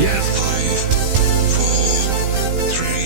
Yes. 5, 4, 3,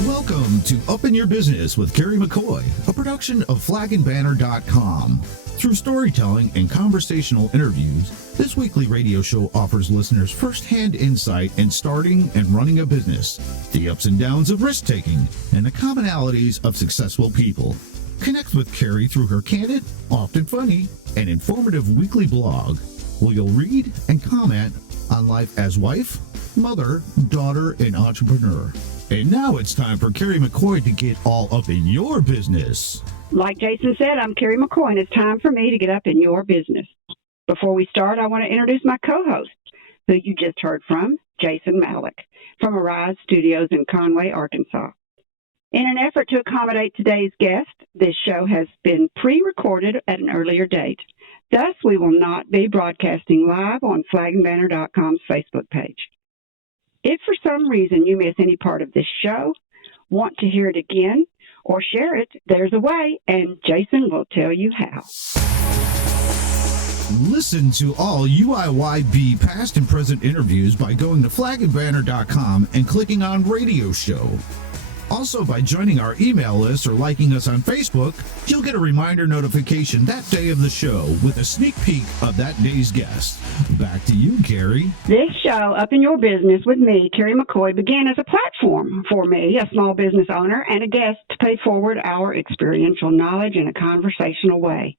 2, 1. Welcome to Up in Your Business with Kerry McCoy, a production of flagandbanner.com. Through storytelling and conversational interviews, this weekly radio show offers listeners first-hand insight in starting and running a business, the ups and downs of risk-taking, and the commonalities of successful people. Connect with Kerry through her candid, often funny, and informative weekly blog, where you'll read and comment on life as wife, mother, daughter, and entrepreneur. And now it's time for Kerry McCoy to get all up in your business. Like Jason said, I'm Kerry McCoy, and it's time for me to get up in your business. Before we start, I want to introduce my co-host, who you just heard from, Jason Malik, from Arise Studios in Conway, Arkansas. In an effort to accommodate today's guest, this show has been pre-recorded at an earlier date. Thus, we will not be broadcasting live on flagandbanner.com's Facebook page. If for some reason you miss any part of this show, want to hear it again, or share it, there's a way, and Jason will tell you how. Listen to all UIYB past and present interviews by going to flagandbanner.com and clicking on Radio Show. Also, by joining our email list or liking us on Facebook, you'll get a reminder notification that day of the show with a sneak peek of that day's guest. Back to you, Kerry. This show, Up in Your Business with me, Kerry McCoy, began as a platform for me, a small business owner, and a guest to pay forward our experiential knowledge in a conversational way.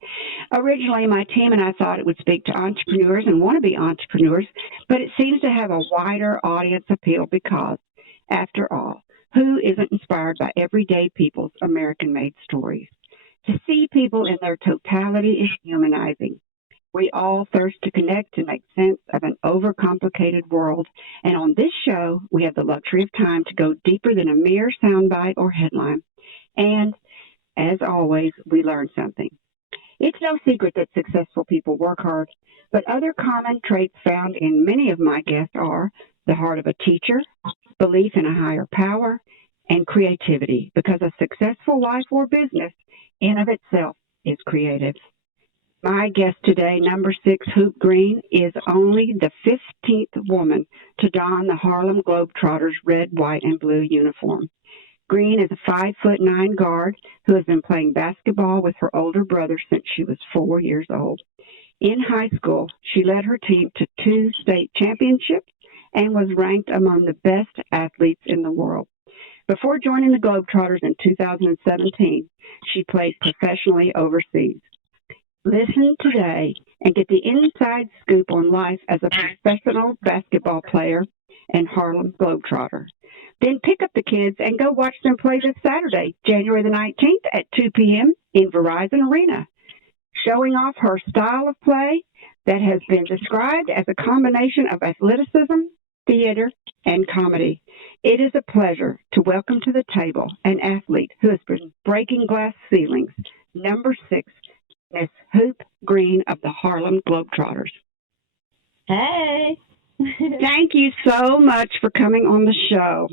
Originally, my team and I thought it would speak to entrepreneurs and wannabe entrepreneurs, but it seems to have a wider audience appeal because, after all, who isn't inspired by everyday people's American-made stories? To see people in their totality is humanizing. We all thirst to connect to make sense of an overcomplicated world, and on this show, we have the luxury of time to go deeper than a mere soundbite or headline. And, as always, we learn something. It's no secret that successful people work hard, but other common traits found in many of my guests are the heart of a teacher, belief in a higher power, and creativity, because a successful life or business in of itself is creative. My guest today, number 6, Hoop Green, is only the 15th woman to don the Harlem Globetrotters red, white, and blue uniform. Green is a 5'9" guard who has been playing basketball with her older brother since she was 4 years old. In high school, she led her team to 2 state championships and was ranked among the best athletes in the world. Before joining the Globetrotters in 2017, she played professionally overseas. Listen today and get the inside scoop on life as a professional basketball player and Harlem Globetrotter. Then pick up the kids and go watch them play this Saturday, January the 19th at 2 p.m. in Verizon Arena, showing off her style of play that has been described as a combination of athleticism, theater, and comedy. It is a pleasure to welcome to the table an athlete who has been breaking glass ceilings, number 6, Miss Hoop Green of the Harlem Globetrotters. Hey. Thank you so much for coming on the show.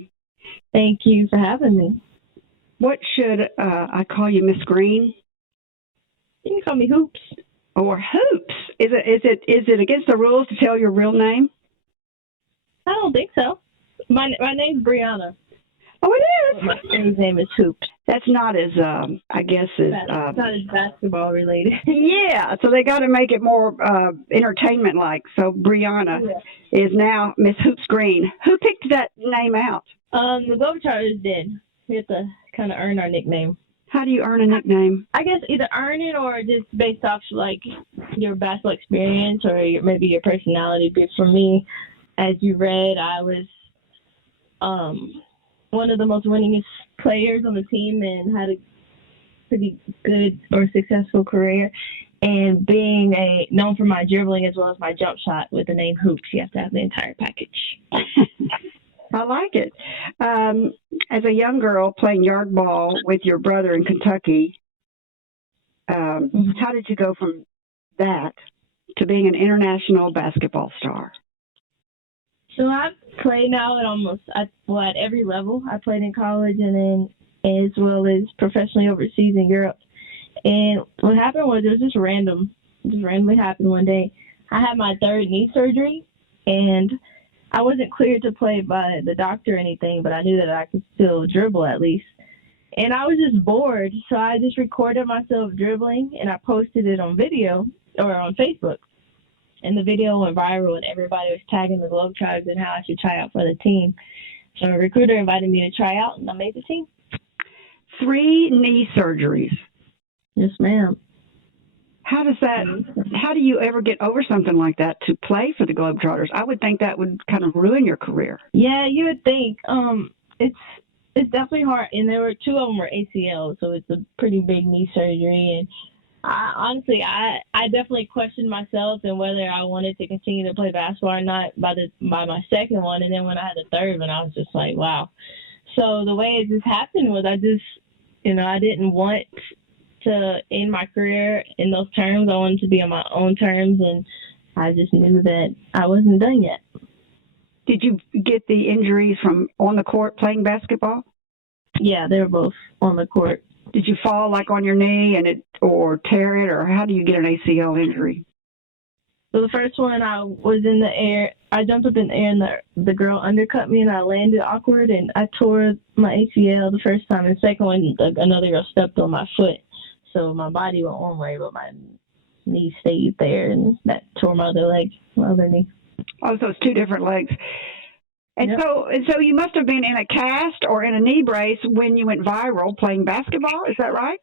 Thank you for having me. What should I call you, Miss Green? You can call me Hoops. Or Hoops? Is it against the rules to tell your real name? I don't think so. My name's Brianna. Oh, it is? My friend's name is Hoops. That's not as, I guess, as... It's not as basketball related. Yeah, so they got to make it more entertainment-like. So Brianna is now Miss Hoops Green. Who picked that name out? The Globetrotters did. We have to kind of earn our nickname. How do you earn a nickname? I guess either earn it or just based off, like, your basketball experience or maybe your personality. But for me, as you read, I was one of the most winningest players on the team and had a pretty good or successful career. And being known for my dribbling as well as my jump shot with the name Hoops, you have to have the entire package. I like it. As a young girl playing yard ball with your brother in Kentucky, how did you go from that to being an international basketball star? So I play now at every level. I played in college and then as well as professionally overseas in Europe. And what happened was it was just randomly happened one day. I had my third knee surgery, and I wasn't cleared to play by the doctor or anything, but I knew that I could still dribble at least. And I was just bored, so I just recorded myself dribbling, and I posted it on video or on Facebook. And the video went viral, and everybody was tagging the Globetrotters and how I should try out for the team. So a recruiter invited me to try out, and I made the team. 3 knee surgeries. Yes, ma'am. How do you ever get over something like that to play for the Globetrotters? I would think that would kind of ruin your career. Yeah, you would think. It's definitely hard, and there were 2 of them were ACL, so it's a pretty big knee surgery. And I definitely questioned myself and whether I wanted to continue to play basketball or not by my second one, and then when I had the third one, I was just like, wow. So the way it just happened was I didn't want to end my career in those terms. I wanted to be on my own terms, and I just knew that I wasn't done yet. Did you get the injuries from on the court playing basketball? Yeah, they were both on the court. Did you fall like on your knee or tear it, or how do you get an ACL injury? So the first one, I was in the air. I jumped up in the air, and the girl undercut me, and I landed awkward, and I tore my ACL the first time. And the second one, another girl stepped on my foot. So my body went one way, but my knee stayed there, and that tore my other leg, my other knee. Oh, so it's 2 different legs. And Yep. so you must have been in a cast or in a knee brace when you went viral playing basketball. Is that right?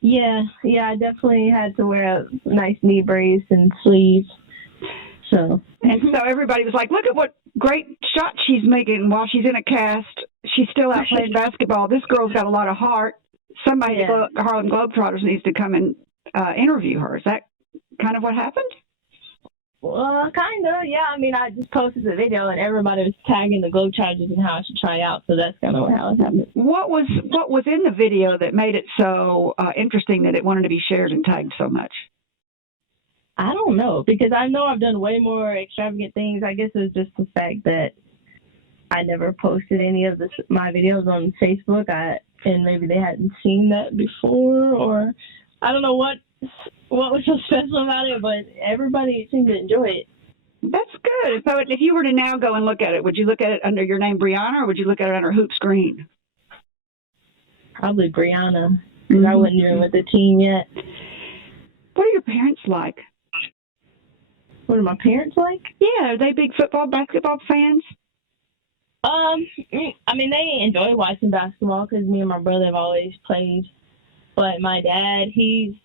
Yeah, I definitely had to wear a nice knee brace and sleeves. So Everybody was like, look at what great shots she's making while she's in a cast. She's still out playing basketball. This girl's got a lot of heart. Somebody at the Harlem Globetrotters needs to come and interview her. Is that kind of what happened? Well, kind of, yeah. I mean, I just posted the video, and everybody was tagging the Globetrotters and how I should try out, so that's kind of how it happened. What was in the video that made it so interesting that it wanted to be shared and tagged so much? I don't know, because I know I've done way more extravagant things. I guess it was just the fact that I never posted any of my videos on Facebook, and maybe they hadn't seen that before, or I don't know what was so special about it, but everybody seemed to enjoy it. That's good. So if you were to now go and look at it, would you look at it under your name, Brianna, or would you look at it under Hoops Green? Probably Brianna, because I wasn't even with the team yet. What are your parents like? What are my parents like? Yeah, are they big football, basketball fans? I mean, they enjoy watching basketball because me and my brother have always played. But my dad, he's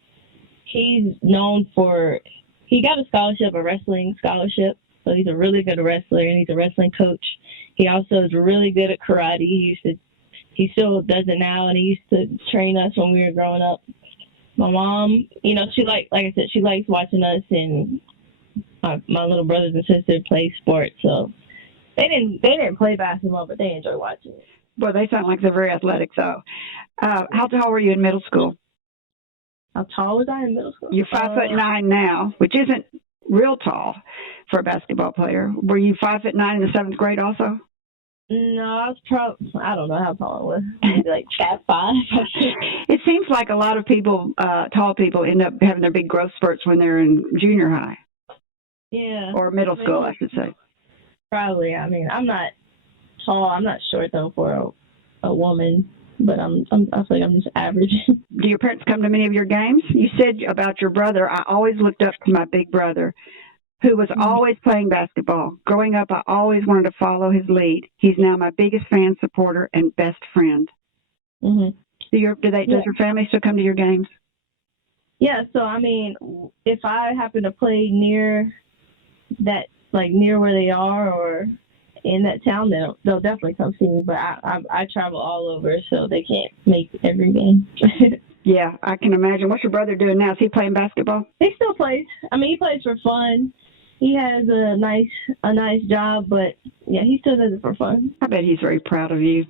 known for, he got a scholarship, a wrestling scholarship. So he's a really good wrestler, and he's a wrestling coach. He also is really good at karate. He still does it now, and he used to train us when we were growing up. My mom, she like I said, she likes watching us, and my little brothers and sisters play sports. So they didn't play basketball, but they enjoy watching it. Boy, they sound like they're very athletic, though. How tall were you in middle school? How tall was I in middle school? You're 5'9" now, which isn't real tall for a basketball player. Were you 5'9" in the 7th grade also? No, I was I don't know how tall I was. Maybe like 5'5". It seems like a lot of people, tall people, end up having their big growth spurts when they're in junior high. Yeah. Or middle school, I should say. Probably. I mean, I'm not tall. I'm not short though for a woman, but I feel like I'm just average. Do your parents come to many of your games? You said about your brother, I always looked up to my big brother, who was always playing basketball. Growing up, I always wanted to follow his lead. He's now my biggest fan, supporter, and best friend. Mm-hmm. Does your family still come to your games? Yeah, so I mean, if I happen to play near where they are or in that town, they'll definitely come see me. But I travel all over, so they can't make every game. Yeah, I can imagine. What's your brother doing now? Is he playing basketball? He still plays. I mean, he plays for fun. He has a nice job, but yeah, he still does it for fun. I bet he's very proud of you.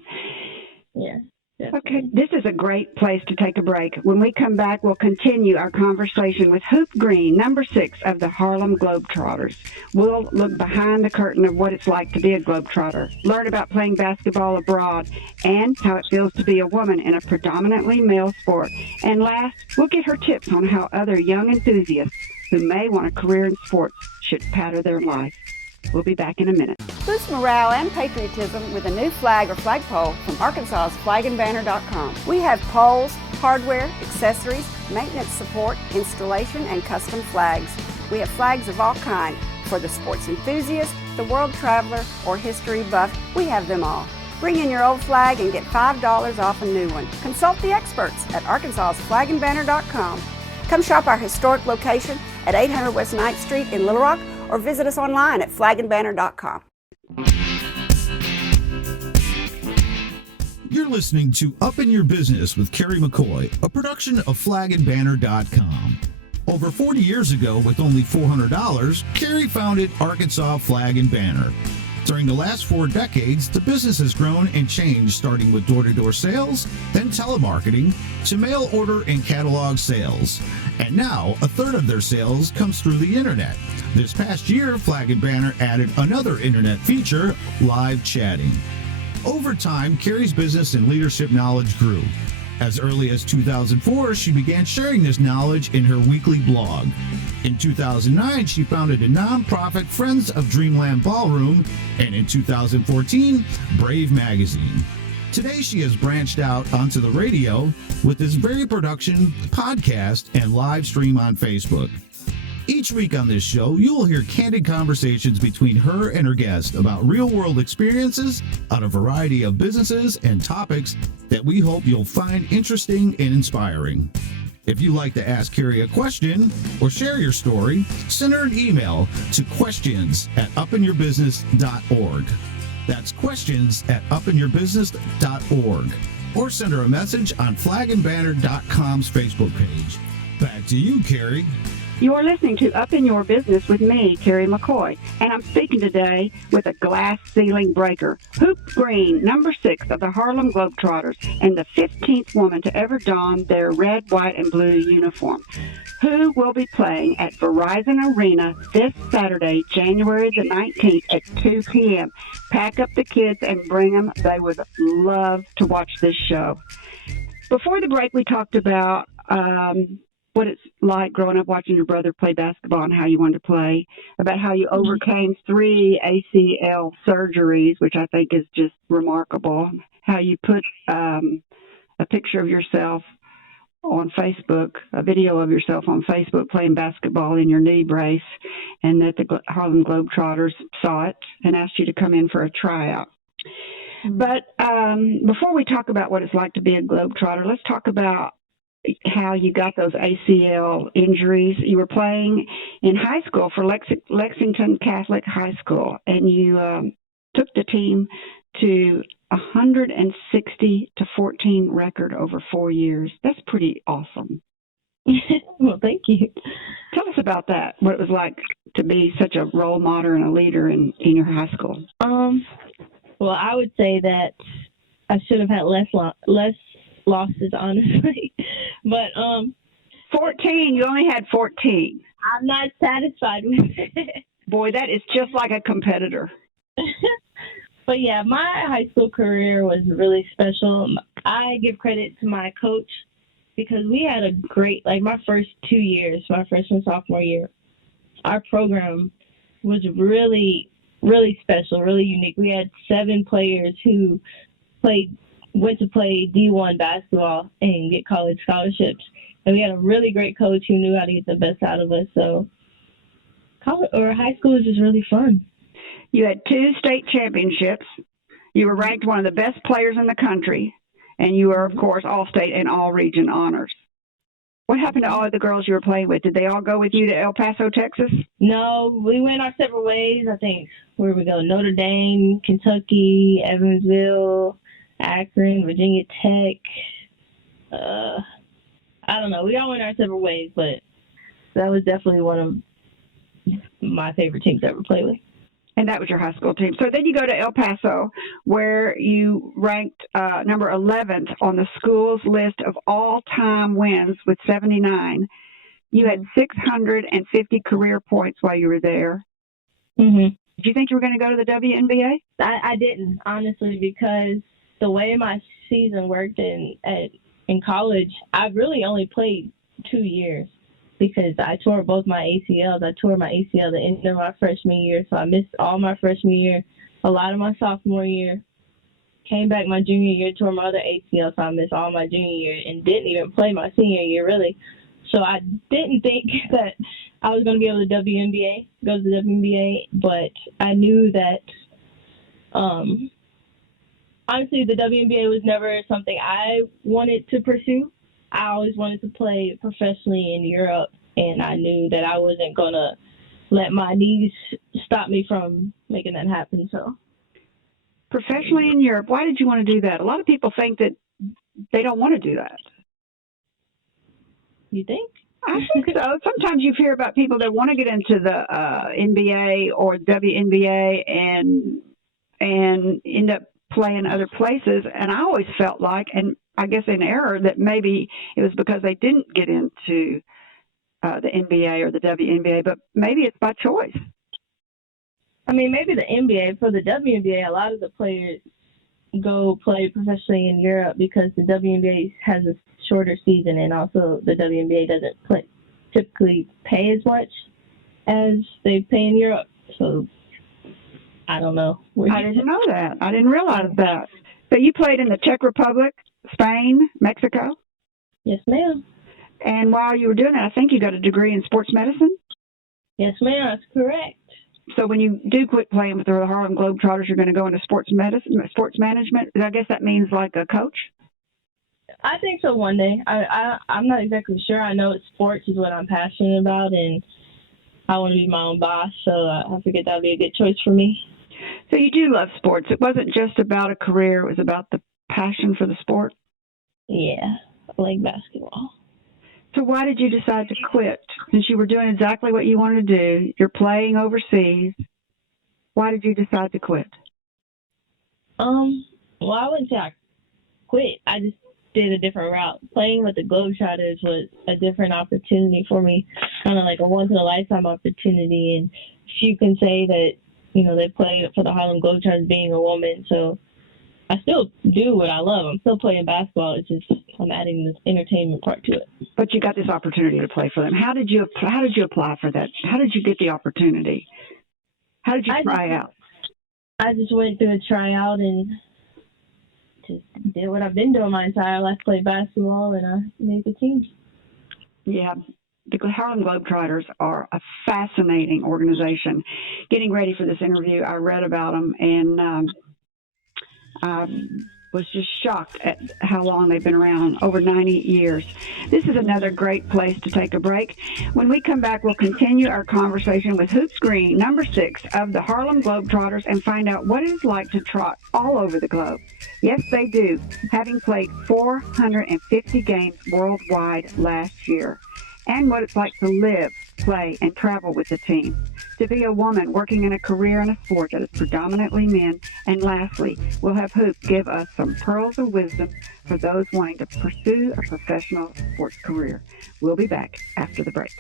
Yeah. Okay, this is a great place to take a break. When we come back, we'll continue our conversation with Hoop Green, number 6 of the Harlem Globetrotters. We'll look behind the curtain of what it's like to be a Globetrotter, learn about playing basketball abroad, and how it feels to be a woman in a predominantly male sport. And last, we'll get her tips on how other young enthusiasts who may want a career in sports should pattern their life. We'll be back in a minute. Boost morale and patriotism with a new flag or flagpole from Arkansas's flagandbanner.com. We have poles, hardware, accessories, maintenance support, installation, and custom flags. We have flags of all kinds. For the sports enthusiast, the world traveler, or history buff, we have them all. Bring in your old flag and get $5 off a new one. Consult the experts at Arkansas's flagandbanner.com. Come shop our historic location at 800 West 9th Street in Little Rock, or visit us online at flagandbanner.com. You're listening to Up in Your Business with Kerry McCoy, a production of flagandbanner.com. Over 40 years ago, with only $400, Kerry founded Arkansas Flag and Banner. During the last 4 decades, the business has grown and changed, starting with door-to-door sales, then telemarketing, to mail order and catalog sales. And now, a third of their sales comes through the internet. This past year, Flag and Banner added another internet feature, live chatting. Over time, Kerry's business and leadership knowledge grew. As early as 2004, she began sharing this knowledge in her weekly blog. In 2009, she founded a nonprofit Friends of Dreamland Ballroom, and in 2014, Brave Magazine. Today, she has branched out onto the radio with this very production, podcast, and live stream on Facebook. Each week on this show, you will hear candid conversations between her and her guest about real-world experiences on a variety of businesses and topics that we hope you'll find interesting and inspiring. If you'd like to ask Kerry a question or share your story, send her an email to questions@upinyourbusiness.org. That's questions@upinyourbusiness.org. Or send her a message on flagandbanner.com's Facebook page. Back to you, Kerry. You're listening to Up in Your Business with me, Kerry McCoy, and I'm speaking today with a glass ceiling breaker, Hoop Green, number 6 of the Harlem Globetrotters, and the 15th woman to ever don their red, white, and blue uniform. Who will be playing at Verizon Arena this Saturday, January the 19th at 2 p.m. Pack up the kids and bring them. They would love to watch this show. Before the break, we talked about what it's like growing up watching your brother play basketball and how you wanted to play, about how you overcame 3 ACL surgeries, which I think is just remarkable, how you put a picture of yourself on Facebook, a video of yourself on Facebook playing basketball in your knee brace, and that the Harlem Globetrotters saw it and asked you to come in for a tryout. But before we talk about what it's like to be a Globetrotter, let's talk about how you got those ACL injuries. You were playing in high school for Lexington Catholic High School, and you took the team to 160-14 record over 4 years. That's pretty awesome. Well, thank you. Tell us about that, what it was like to be such a role model and a leader in your high school. Well, I would say that I should have had less losses, honestly. But 14, you only had 14. I'm not satisfied with it. Boy, that is just like a competitor. But yeah, my high school career was really special. I give credit to my coach because we had a great, like my first 2 years, my freshman, sophomore year, our program was really, really special, really unique. We had 7 players who went to play D1 basketball and get college scholarships. And we had a really great coach who knew how to get the best out of us. So high school was just really fun. You had 2 state championships. You were ranked one of the best players in the country. And you were, of course, all-state and all-region honors. What happened to all of the girls you were playing with? Did they all go with you to El Paso, Texas? No, we went our separate ways. I think, where we go, Notre Dame, Kentucky, Evansville, Akron, Virginia Tech. I don't know. We all went our separate ways, but that was definitely one of my favorite teams to ever play with. And that was your high school team. So then you go to El Paso, where you ranked number 11th on the school's list of all-time wins with 79. You had 650 career points while you were there. Mm-hmm. Did you think you were going to go to the WNBA? I didn't, honestly, because the way my season worked in college, I really only played 2 years because I tore both my ACLs. I tore my ACL the end of my freshman year, so I missed all my freshman year, a lot of my sophomore year. Came back my junior year, tore my other ACL, so I missed all my junior year and didn't even play my senior year, really. So I didn't think that I was going to be able to go to the WNBA, but I knew that, honestly, the WNBA was never something I wanted to pursue. I always wanted to play professionally in Europe, and I knew that I wasn't going to let my knees stop me from making that happen, so. Professionally in Europe, why did you want to do that? A lot of people think that they don't want to do that. You think? I think so. Sometimes you hear about people that want to get into the NBA or WNBA and end up playing other places. And I always felt like, and I guess in error, that maybe it was because they didn't get into the NBA or the WNBA, but maybe it's by choice. I mean, maybe the NBA. For the WNBA, a lot of the players go play professionally in Europe because the WNBA has a shorter season, and also the WNBA doesn't typically pay as much as they pay in Europe. So I don't know. I didn't know that. I didn't realize that. So you played in the Czech Republic, Spain, Mexico? Yes, ma'am. And while you were doing that, I think you got a degree in sports medicine? Yes, ma'am. That's correct. So when you do quit playing with the Harlem Globetrotters, you're going to go into sports management. I guess that means like a coach? I think so one day. I'm not exactly sure. I know sports is what I'm passionate about, and I want to be my own boss, so I figured that would be a good choice for me. So you do love sports. It wasn't just about a career. It was about the passion for the sport? Yeah, I like basketball. So why did you decide to quit? Since you were doing exactly what you wanted to do, you're playing overseas, why did you decide to quit? Well, I wouldn't say I quit. I just did a different route. Playing with the Globetrotters was a different opportunity for me, kind of like a once-in-a-lifetime opportunity. And you can say that, they played for the Harlem Globetrotters being a woman, so I still do what I love. I'm still playing basketball. It's just I'm adding this entertainment part to it. But you got this opportunity to play for them. How did you apply for that? How did you get the opportunity? How did you try out? I just went through a tryout and just did what I've been doing my entire life, played basketball, and I made the team. Yeah. The Harlem Globetrotters are a fascinating organization. Getting ready for this interview, I read about them, and I was just shocked at how long they've been around, over 90 years. This is another great place to take a break. When we come back, we'll continue our conversation with Hoops Green, number 6 of the Harlem Globetrotters, and find out what it's like to trot all over the globe. Yes, they do, having played 450 games worldwide last year. And what it's like to live, play, and travel with the team. To be a woman working in a career in a sport that is predominantly men. And lastly, we'll have Hoop give us some pearls of wisdom for those wanting to pursue a professional sports career. We'll be back after the break.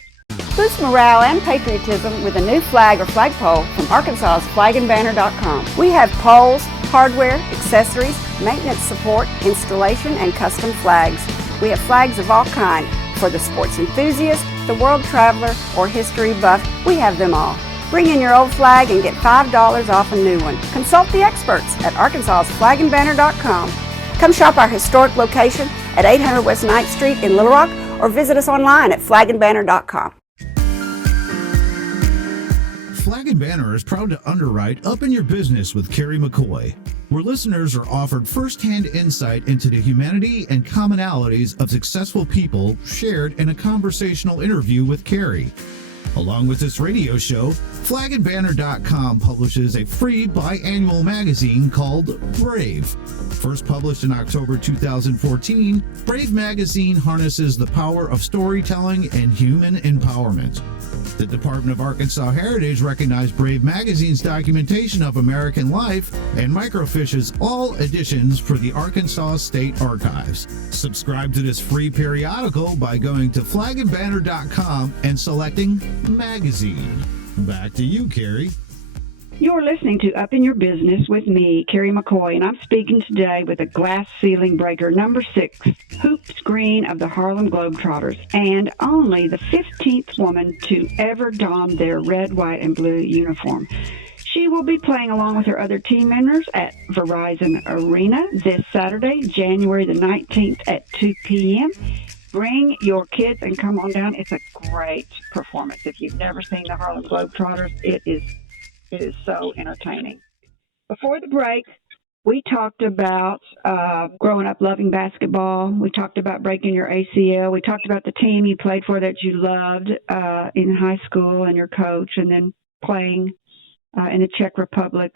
Boost morale and patriotism with a new flag or flagpole from Arkansas's flagandbanner.com. We have poles, hardware, accessories, maintenance support, installation, and custom flags. We have flags of all kinds. For the sports enthusiast, the world traveler, or history buff, we have them all. Bring in your old flag and get $5 off a new one. Consult the experts at Arkansas's flagandbanner.com. Come shop our historic location at 800 West 9th Street in Little Rock, or visit us online at flagandbanner.com. Flag and Banner is proud to underwrite Up in Your Business with Kerry McCoy, where listeners are offered first-hand insight into the humanity and commonalities of successful people shared in a conversational interview with Kerry. Along with this radio show, flagandbanner.com publishes a free biannual magazine called Brave. First published in October 2014, Brave magazine harnesses the power of storytelling and human empowerment. The Department of Arkansas Heritage recognized Brave magazine's documentation of American life and microfiches all editions for the Arkansas State Archives. Subscribe to this free periodical by going to flagandbanner.com and selecting Magazine. Back to you, Kerry. You're listening to Up in Your Business with me, Kerry McCoy, and I'm speaking today with a glass ceiling breaker, number 6, hoops green of the Harlem Globetrotters, and only the 15th woman to ever don their red, white, and blue uniform. She will be playing along with her other team members at Verizon Arena this Saturday, January the 19th at 2 p.m. Bring your kids and come on down. It's a great performance. If you've never seen the Harlem Globetrotters, it is so entertaining. Before the break, we talked about growing up loving basketball. We talked about breaking your ACL. We talked about the team you played for that you loved in high school and your coach, and then playing in the Czech Republic,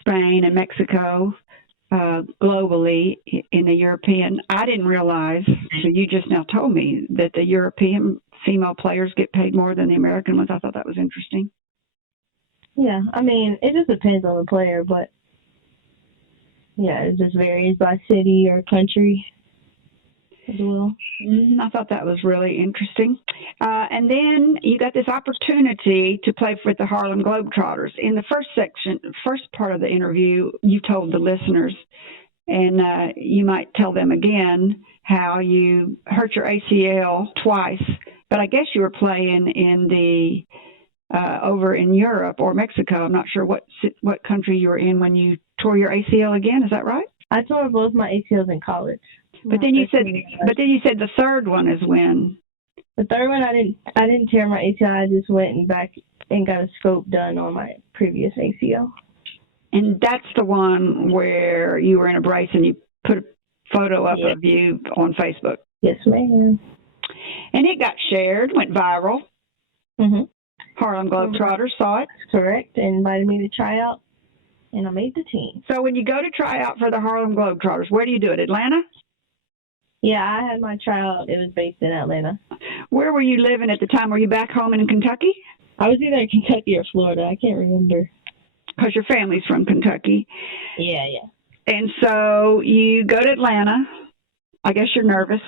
Spain, and Mexico, globally in the European. I didn't realize, so you just now told me, that the European female players get paid more than the American ones. I thought that was interesting. Yeah, I mean, it just depends on the player, but yeah, it just varies by city or country as well. I thought that was really interesting. And then you got this opportunity to play for the Harlem Globetrotters. In the first part of the interview, you told the listeners, and you might tell them again, how you hurt your ACL twice, but I guess you were playing in the over in Europe or Mexico. I'm not sure what country you were in when you tore your ACL again. Is that right? I tore both my ACLs in college. But then you said the third one is when? The third one, I didn't tear my ACL. I just went back and got a scope done on my previous ACL. And that's the one where you were in a brace and you put a photo up of you on Facebook. Yes, ma'am. And it got shared, went viral. Mm-hmm. Harlem Globetrotters saw it. Correct. And invited me to try out, and I made the team. So when you go to try out for the Harlem Globetrotters, where do you do it? Atlanta? Yeah, I had my tryout. It was based in Atlanta. Where were you living at the time? Were you back home in Kentucky? I was either in Kentucky or Florida. I can't remember. Because your family's from Kentucky. Yeah. And so you go to Atlanta. I guess you're nervous.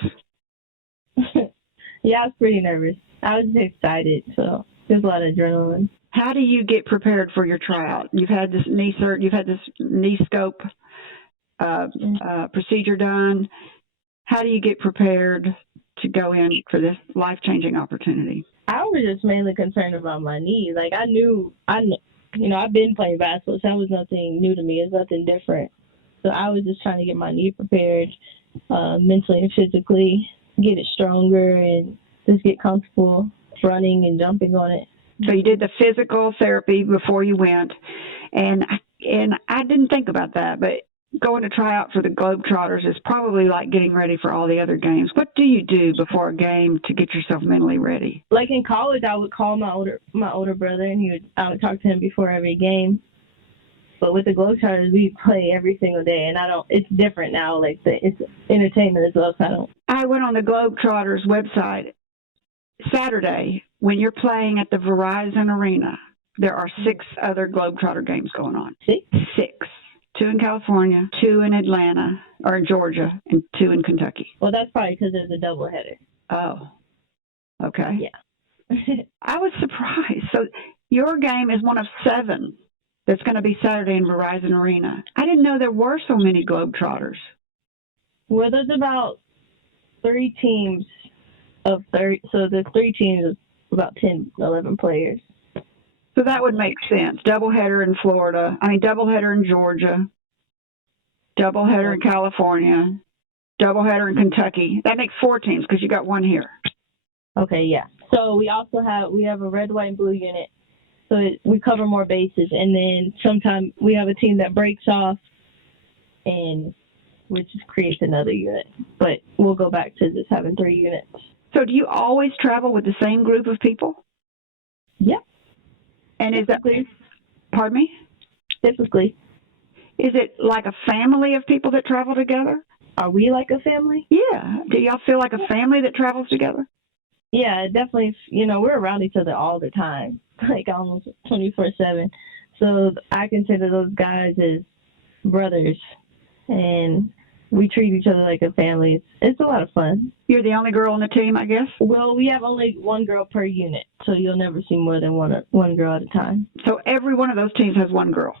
Yeah, I was pretty nervous. I was just excited, so there's a lot of adrenaline. How do you get prepared for your tryout? You've had this knee scope procedure done. How do you get prepared to go in for this life-changing opportunity? I was just mainly concerned about my knee. Like, I've been playing basketball, so that was nothing new to me. It's nothing different. So I was just trying to get my knee prepared mentally and physically, get it stronger, and just get comfortable running and jumping on it. So you did the physical therapy before you went, and I didn't think about that, but going to try out for the Globetrotters is probably like getting ready for all the other games. What do you do before a game to get yourself mentally ready? Like in college, I would call my older brother, and I would talk to him before every game. But with the Globetrotters, we play every single day, and it's different now. Like, it's entertainment as well, so I went on the Globetrotters website Saturday. When you're playing at the Verizon Arena, there are 6 other Globetrotter games going on. 6? 6. 2 in California, 2 in Atlanta, or in Georgia, and 2 in Kentucky. Well, that's probably because there's a doubleheader. Oh, okay. Yeah. I was surprised. So your game is one of 7 that's going to be Saturday in Verizon Arena. I didn't know there were so many Globetrotters. Well, there's about 3 teams of 30. So there's 3 teams of about 10, 11 players. So that would make sense. Doubleheader in Florida. Doubleheader in Georgia. Doubleheader in California. Doubleheader in Kentucky. That makes 4 teams because you got 1 here. Okay, yeah. So we have a red, white, and blue unit. So we cover more bases. And then sometimes we have a team that breaks off, and which creates another unit. But we'll go back to just having 3 units. So do you always travel with the same group of people? Yep. And is that, pardon me? Typically. Is it like a family of people that travel together? Are we like a family? Yeah. Do y'all feel like a family that travels together? Yeah, definitely. We're around each other all the time, like almost 24/7. So I consider those guys as brothers. And we treat each other like a family. It's a lot of fun. You're the only girl on the team, I guess? Well, we have only one girl per unit, so you'll never see more than one girl at a time. So every one of those teams has one girl?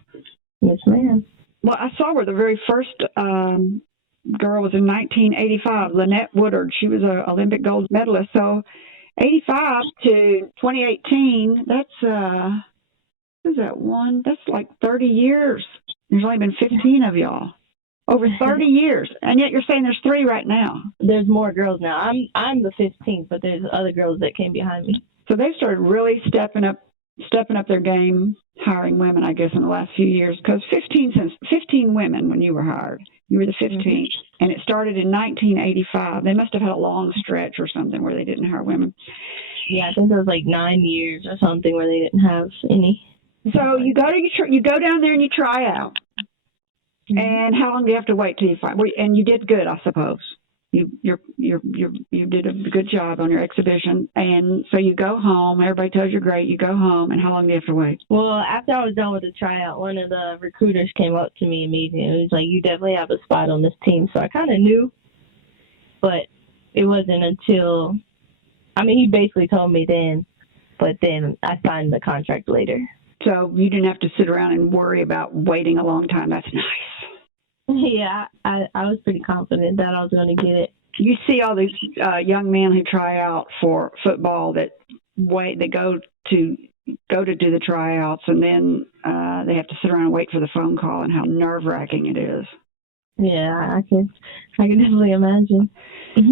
Yes, ma'am. Well, I saw where the very first girl was in 1985, Lynette Woodard. She was an Olympic gold medalist. So 85 to 2018, that's, what is that, that's like 30 years. There's only been 15 of y'all. Over 30 years, and yet you're saying there's 3 right now. There's more girls now. I'm the 15th, but there's other girls that came behind me. So they've started really stepping up their game, hiring women, I guess, in the last few years. Because 15 women when you were hired, you were the 15th, mm-hmm. and it started in 1985. They must have had a long stretch or something where they didn't hire women. Yeah, I think it was like 9 years or something where they didn't have any. So you go down there and you try out. And how long do you have to wait till you find? And you did good, I suppose. You did a good job on your exhibition, and so you go home. Everybody tells you great. You go home, and how long do you have to wait? Well, after I was done with the tryout, one of the recruiters came up to me immediately and was like, "You definitely have a spot on this team." So I kind of knew, but it wasn't until, he basically told me then, but then I signed the contract later. So you didn't have to sit around and worry about waiting a long time. That's nice. Yeah, I was pretty confident that I was going to get it. You see all these young men who try out for football that they go to do the tryouts, and then they have to sit around and wait for the phone call, and how nerve-wracking it is. Yeah, I can definitely imagine. Mm-hmm.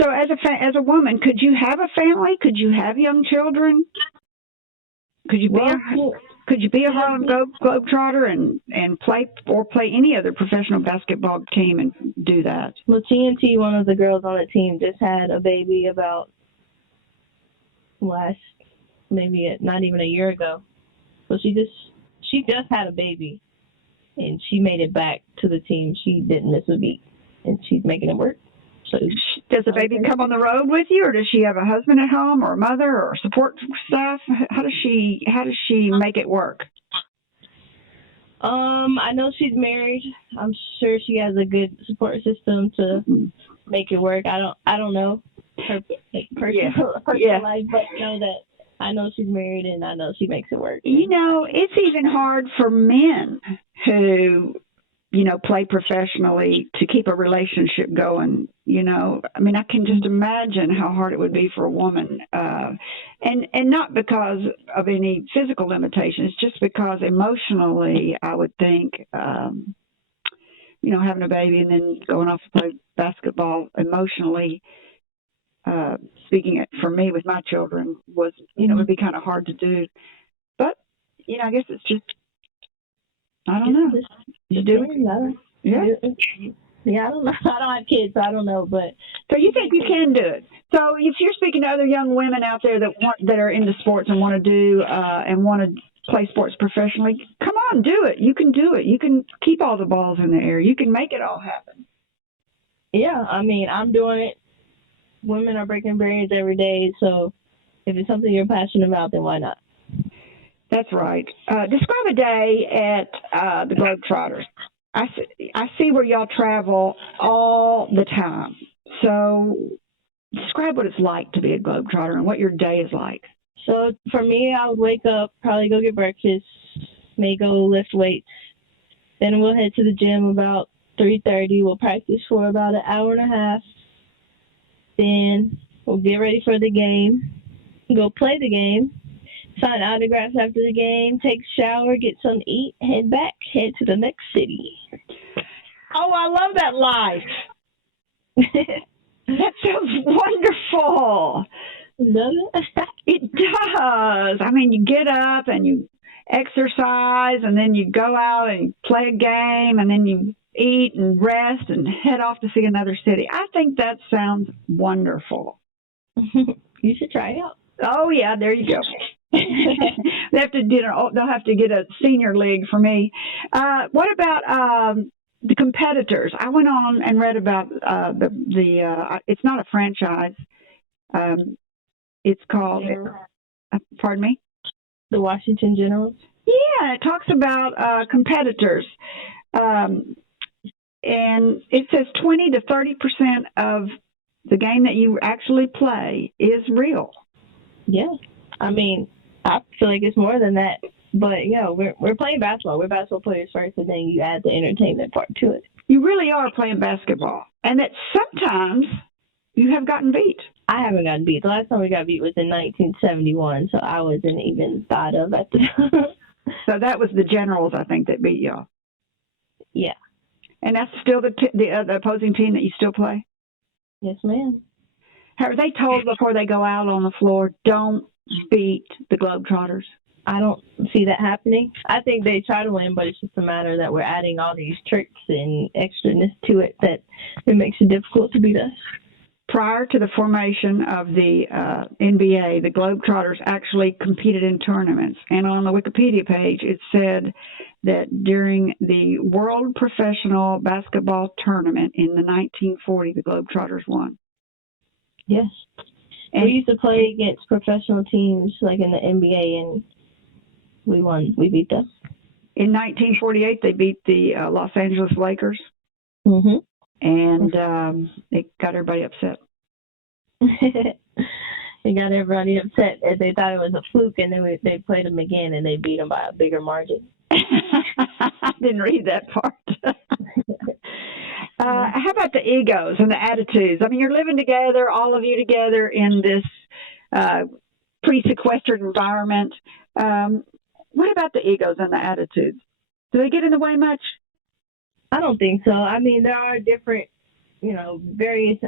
So as a woman, could you have a family? Could you have young children? Could you be a Harlem Globetrotter and play any other professional basketball team and do that? Well, TNT, one of the girls on the team, just had a baby about not even a year ago. So she just had a baby, and she made it back to the team. She didn't miss a beat, and she's making it work. So does the baby come on the road with you, or does she have a husband at home, or a mother, or support staff? How does she make it work? I know she's married. I'm sure she has a good support system to make it work. I don't know her personal life, but I know she's married, and I know she makes it work. It's even hard for men who play professionally to keep a relationship going. I can just imagine how hard it would be for a woman, and not because of any physical limitations, just because emotionally, I would think, having a baby and then going off to play basketball emotionally, speaking it for me with my children was, would be kind of hard to do. But, I guess it's just, I don't know. You do it? Yeah. Yeah, I don't know. I don't have kids, so I don't know. But so you think you can do it? So if you're speaking to other young women out there that are into sports and want to do and want to play sports professionally, come on, do it. You can do it. You can keep all the balls in the air. You can make it all happen. Yeah, I'm doing it. Women are breaking barriers every day, so if it's something you're passionate about, then why not? That's right. Describe a day at the Globetrotters. I see where y'all travel all the time. So describe what it's like to be a Globetrotter and what your day is like. So for me, I would wake up, probably go get breakfast, may go lift weights. Then we'll head to the gym about 3:30. We'll practice for about an hour and a half. Then we'll get ready for the game, go play the game, sign autographs after the game, take a shower, get something to eat, head to the next city. Oh, I love that life. That sounds wonderful. Doesn't it? It does. You get up and you exercise, and then you go out and play a game, and then you eat and rest and head off to see another city. I think that sounds wonderful. You should try it out. Oh, yeah, there you go. They'll have to get a senior league for me. What about the competitors? I went on and read about it's not a franchise. It's called, pardon me? The Washington Generals? Yeah, it talks about competitors. And it says 20 to 30% of the game that you actually play is real. Yeah. I mean, I feel like it's more than that. But, we're playing basketball. We're basketball players first, and then you add the entertainment part to it. You really are playing basketball. And that sometimes you have gotten beat. I haven't gotten beat. The last time we got beat was in 1971, so I wasn't even thought of at the time. So that was the Generals, I think, that beat y'all. Yeah. And that's still the opposing team that you still play? Yes, ma'am. Are they told before they go out on the floor, don't beat the Globetrotters? I don't see that happening. I think they try to win, but it's just a matter that we're adding all these tricks and extraness to it that it makes it difficult to beat us. Prior to the formation of the NBA, the Globetrotters actually competed in tournaments. And on the Wikipedia page, it said that during the World Professional Basketball Tournament in the 1940, the Globetrotters won. Yes. And we used to play against professional teams like in the NBA, and we won. We beat them. In 1948, they beat the Los Angeles Lakers. Mm-hmm. And it got everybody upset. It got everybody upset. They thought it was a fluke, and then they played them again, and they beat them by a bigger margin. I didn't read that part. How about the egos and the attitudes? I mean, you're living together, all of you together in this pre-sequestered environment. What about the egos and the attitudes? Do they get in the way much? I don't think so. I mean, there are different, various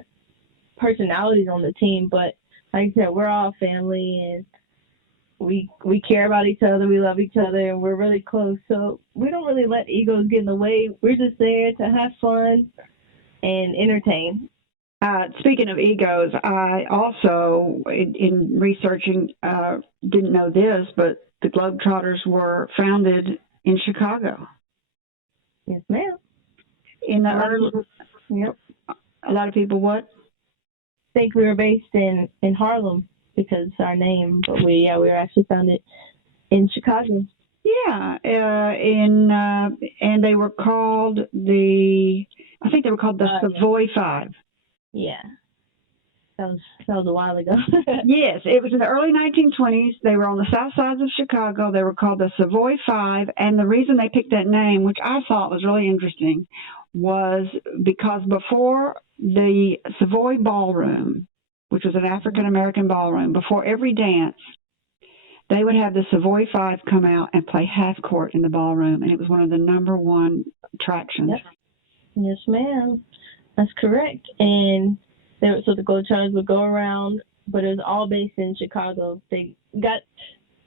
personalities on the team, but like I said, we're all family, and we care about each other, we love each other, and we're really close. So we don't really let egos get in the way. We're just there to have fun and entertain. Speaking of egos, I also, in researching, didn't know this, but the Globetrotters were founded in Chicago. Yes, ma'am. In the early, yep. A lot of people what? Think we were based in Harlem because it's our name, but we were actually founded in Chicago. Yeah, and they were called the Savoy Five. Yeah, that was a while ago. Yes, it was in the early 1920s. They were on the south sides of Chicago. They were called the Savoy Five, and the reason they picked that name, which I thought was really interesting, was because before the Savoy Ballroom, which was an African-American ballroom, before every dance, they would have the Savoy Five come out and play half court in the ballroom, and it was one of the number one attractions. Yep. Yes, ma'am. That's correct. And so the Globetrotters would go around, but it was all based in Chicago. They got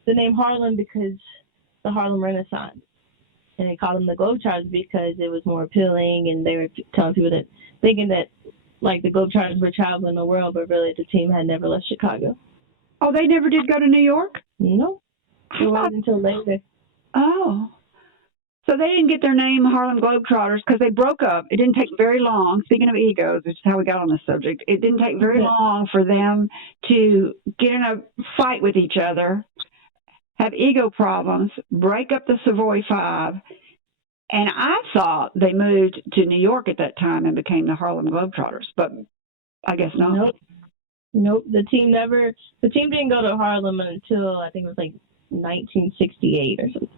the name Harlem because the Harlem Renaissance. And they called them the Globetrotters because it was more appealing, and they were telling people that, thinking that, like, the Globetrotters were traveling the world, but really the team had never left Chicago. Oh, they never did go to New York? No. It wasn't until later. Oh. So they didn't get their name Harlem Globetrotters because they broke up. It didn't take very long. Speaking of egos, which is how we got on this subject, it didn't take very long for them to get in a fight with each other, have ego problems, break up the Savoy Five, and I thought they moved to New York at that time and became the Harlem Globetrotters, but I guess not. Nope. The team didn't go to Harlem until I think it was like 1968 or something.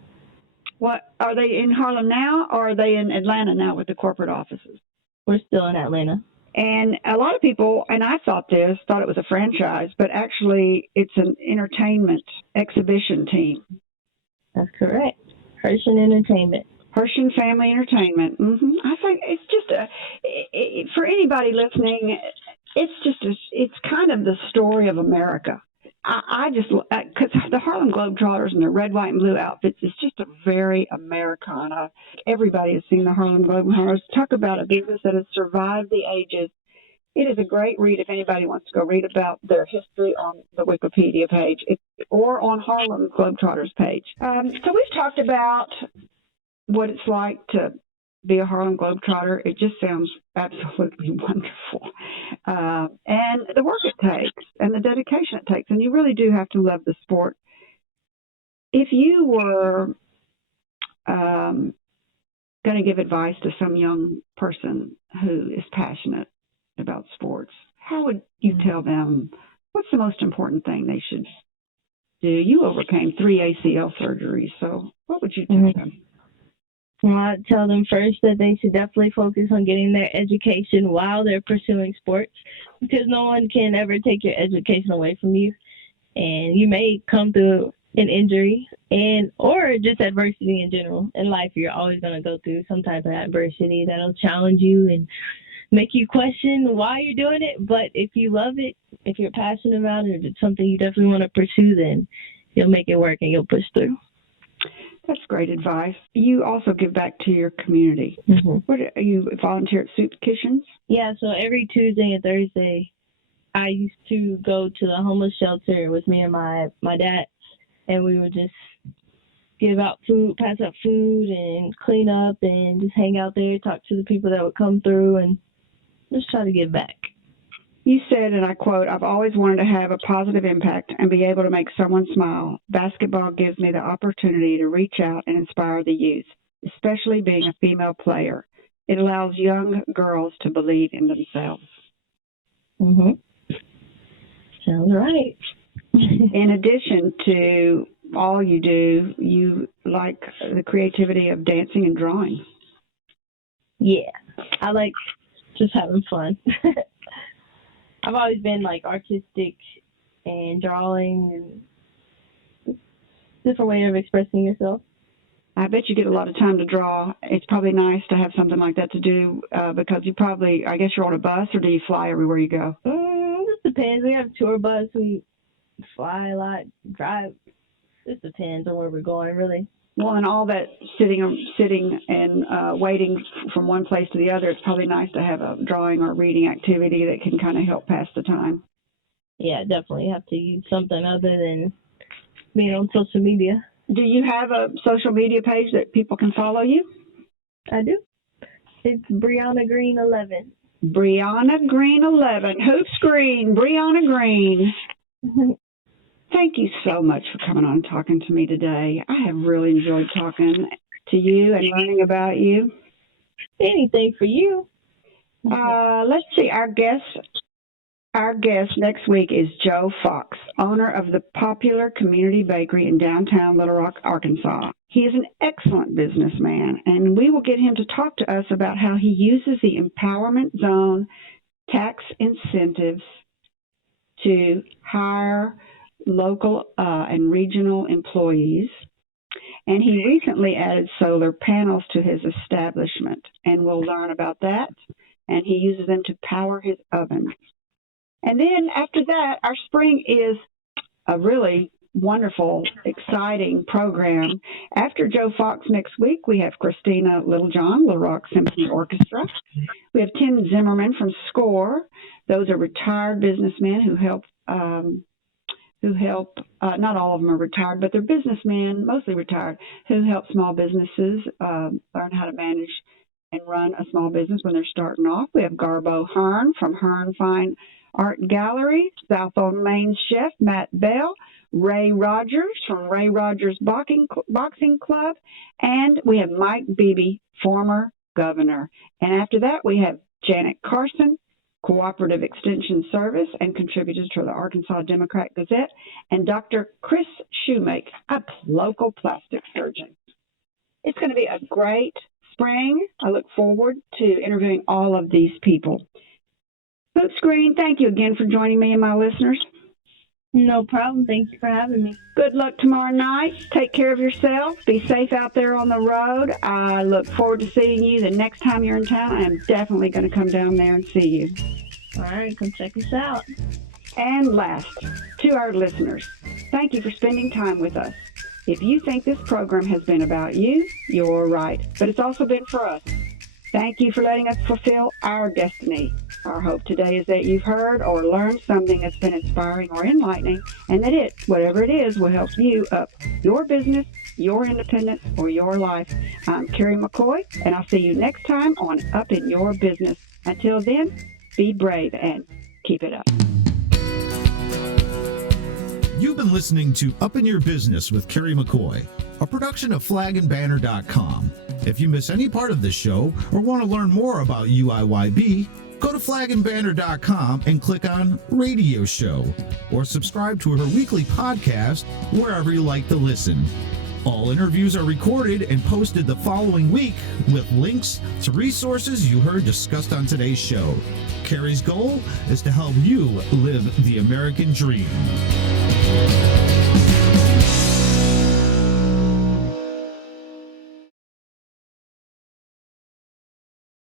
What, are they in Harlem now, or are they in Atlanta now with the corporate offices? We're still in Atlanta. And a lot of people, and I thought it was a franchise, but actually it's an entertainment exhibition team. That's correct. Hershon Entertainment. Hershon Family Entertainment. Mm-hmm. I think it's just for anybody listening, it's kind of the story of America. I just, because the Harlem Globetrotters and their red, white, and blue outfits, it's just a very Americana. Everybody has seen the Harlem Globetrotters. Talk about a business that has survived the ages. It is a great read if anybody wants to go read about their history on the Wikipedia page or on Harlem Globetrotters page. So we've talked about what it's like to be a Harlem Globetrotter. It just sounds absolutely wonderful. And the work it takes and the dedication it takes. And you really do have to love the sport. If you were going to give advice to some young person who is passionate about sports, how would you tell them what's the most important thing they should do? You overcame 3 ACL surgeries, so what would you tell them? Well, I'd tell them first that they should definitely focus on getting their education while they're pursuing sports, because no one can ever take your education away from you. And you may come through an injury or just adversity in general. In life, you're always going to go through some type of adversity that'll challenge you and make you question why you're doing it. But if you love it, if you're passionate about it, if it's something you definitely want to pursue, then you'll make it work and you'll push through. That's great advice. You also give back to your community. What you volunteer at Soup Kitchens? Yeah, so every Tuesday and Thursday, I used to go to the homeless shelter with me and my dad, and we would just give out food, pass out food, and clean up, and just hang out there, talk to the people that would come through, and just try to give back. You said, and I quote, "I've always wanted to have a positive impact and be able to make someone smile. Basketball gives me the opportunity to reach out and inspire the youth, especially being a female player. It allows young girls to believe in themselves." Sounds right. In addition to all you do, you like the creativity of dancing and drawing. Yeah, I like just having fun. I've always been like artistic and drawing and different way of expressing yourself. I bet you get a lot of time to draw. It's probably nice to have something like that to do because you probably, I guess you're on a bus, or do you fly everywhere you go? It depends. We have a tour bus. We fly a lot, drive. It depends on where we're going, really. Well, and all that sitting and waiting from one place to the other, it's probably nice to have a drawing or reading activity that can kind of help pass the time. Yeah, definitely have to use something other than being on social media. Do you have a social media page that people can follow you? I do. It's Brianna Green 11. Brianna Green 11. Hoops Green, Brianna Green. Thank you so much for coming on and talking to me today. I have really enjoyed talking to you and learning about you. Anything for you. Let's see. Our guest next week is Joe Fox, owner of the popular community bakery in downtown Little Rock, Arkansas. He is an excellent businessman, and we will get him to talk to us about how he uses the Empowerment Zone tax incentives to hire local and regional employees. And he recently added solar panels to his establishment, and we'll learn about that. And he uses them to power his ovens. And then after that, our spring is a really wonderful, exciting program. After Joe Fox next week, we have Christina Littlejohn, Little Rock Symphony Orchestra. We have Tim Zimmerman from SCORE. Those are retired businessmen who help, not all of them are retired, but they're businessmen, mostly retired, who help small businesses learn how to manage and run a small business when they're starting off. We have Garbo Hearn from Hearn Fine Art Gallery, South on Main chef Matt Bell, Ray Rogers from Ray Rogers Boxing Club, and we have Mike Beebe, former governor. And after that, we have Janet Carson, Cooperative Extension Service and contributor to the Arkansas Democrat Gazette, and Dr. Chris Shoemake, a local plastic surgeon. It's going to be a great spring. I look forward to interviewing all of these people. Hoops Green, thank you again for joining me and my listeners. No problem. Thank you for having me. Good luck tomorrow night. Take care of yourself. Be safe out there on the road. I look forward to seeing you the next time you're in town. I'm definitely going to come down there and see you. All right, come check us out. And last, to our listeners, thank you for spending time with us. If you think this program has been about you, you're right. But it's also been for us. Thank you for letting us fulfill our destiny. Our hope today is that you've heard or learned something that's been inspiring or enlightening, and that it, whatever it is, will help you up your business, your independence, or your life. I'm Kerry McCoy, and I'll see you next time on Up in Your Business. Until then, be brave and keep it up. You've been listening to Up in Your Business with Kerry McCoy, a production of flagandbanner.com. If you miss any part of this show or want to learn more about UIYB, go to flagandbanner.com and click on Radio Show, or subscribe to her weekly podcast wherever you like to listen. All interviews are recorded and posted the following week with links to resources you heard discussed on today's show. Kerry's goal is to help you live the American dream.